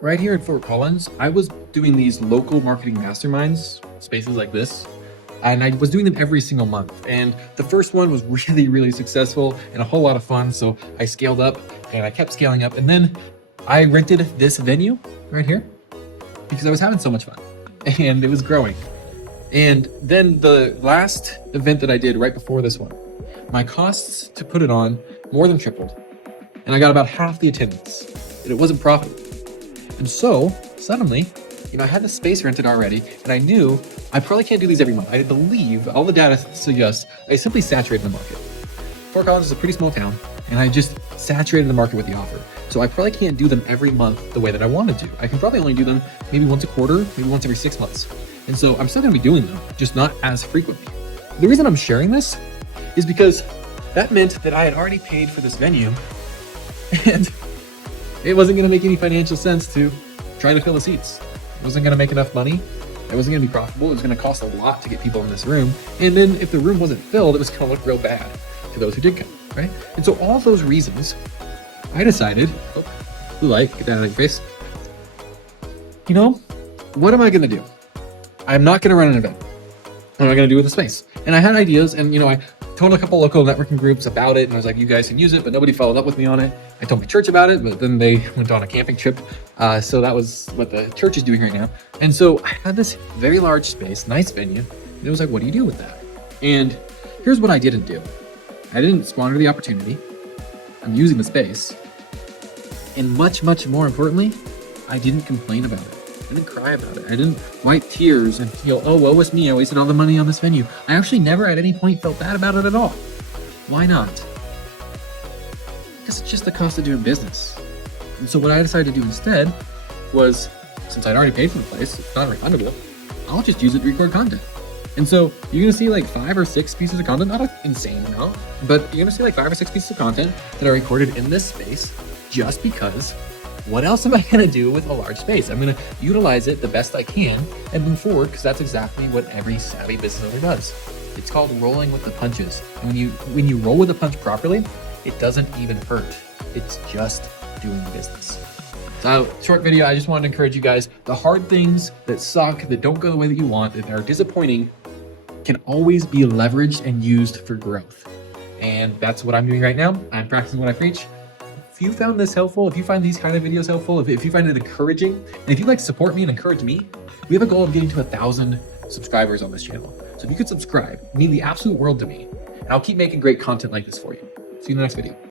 right here in Fort Collins, I was doing these local marketing masterminds, spaces like this, and I was doing them every single month. And the first one was really, really successful and a whole lot of fun. So I scaled up and I kept scaling up. And then I rented this venue right here because I was having so much fun and it was growing. And then the last event that I did right before this one, my costs to put it on more than tripled. And I got about half the attendance, and it wasn't profitable. And so suddenly, I had the space rented already, and I knew I probably can't do these every month. I believe all the data suggests I simply saturated the market. Fort Collins is a pretty small town, and I just saturated the market with the offer. So I probably can't do them every month the way that I wanted to. I can probably only do them maybe once a quarter, maybe once every 6 months. And so I'm still gonna be doing them, just not as frequently. The reason I'm sharing this is because that meant that I had already paid for this venue and it wasn't gonna make any financial sense to try to fill the seats. It wasn't gonna make enough money. It wasn't gonna be profitable. It was gonna cost a lot to get people in this room. And then if the room wasn't filled, it was gonna look real bad to those who did come, right? And so all those reasons, I decided, blue light, get that out of your face. What am I gonna do? I'm not gonna run an event. What am I gonna do with the space? And I had ideas, and I told a couple local networking groups about it, and I was like, you guys can use it, but nobody followed up with me on it. I told my church about it, but then they went on a camping trip. So that was what the church is doing right now. And so I had this very large space, nice venue, and it was like, what do you do with that? And here's what I didn't do. I didn't squander the opportunity. I'm using the space. And much, much more importantly, I didn't complain about it. I didn't cry about it. I didn't wipe tears and feel, oh, woe was me, I wasted all the money on this venue. I actually never at any point felt bad about it at all. Why not? Because it's just the cost of doing business. And so what I decided to do instead was, since I'd already paid for the place, it's not refundable, I'll just use it to record content. And so you're gonna see like 5 or 6 pieces of content, not an insane amount, but you're gonna see like 5 or 6 pieces of content that are recorded in this space just because what else am I gonna do with a large space? I'm gonna utilize it the best I can and move forward, because that's exactly what every savvy business owner does. It's called rolling with the punches. And when you roll with the punch properly, it doesn't even hurt. It's just doing business. So short video, I just wanted to encourage you guys, the hard things that suck, that don't go the way that you want, that are disappointing, can always be leveraged and used for growth. And that's what I'm doing right now. I'm practicing what I preach. If you found this helpful, if you find these kind of videos helpful, if you find it encouraging, and if you'd like to support me and encourage me, we have a goal of getting to 1,000 subscribers on this channel. So if you could subscribe, it mean the absolute world to me. And I'll keep making great content like this for you. See you in the next video.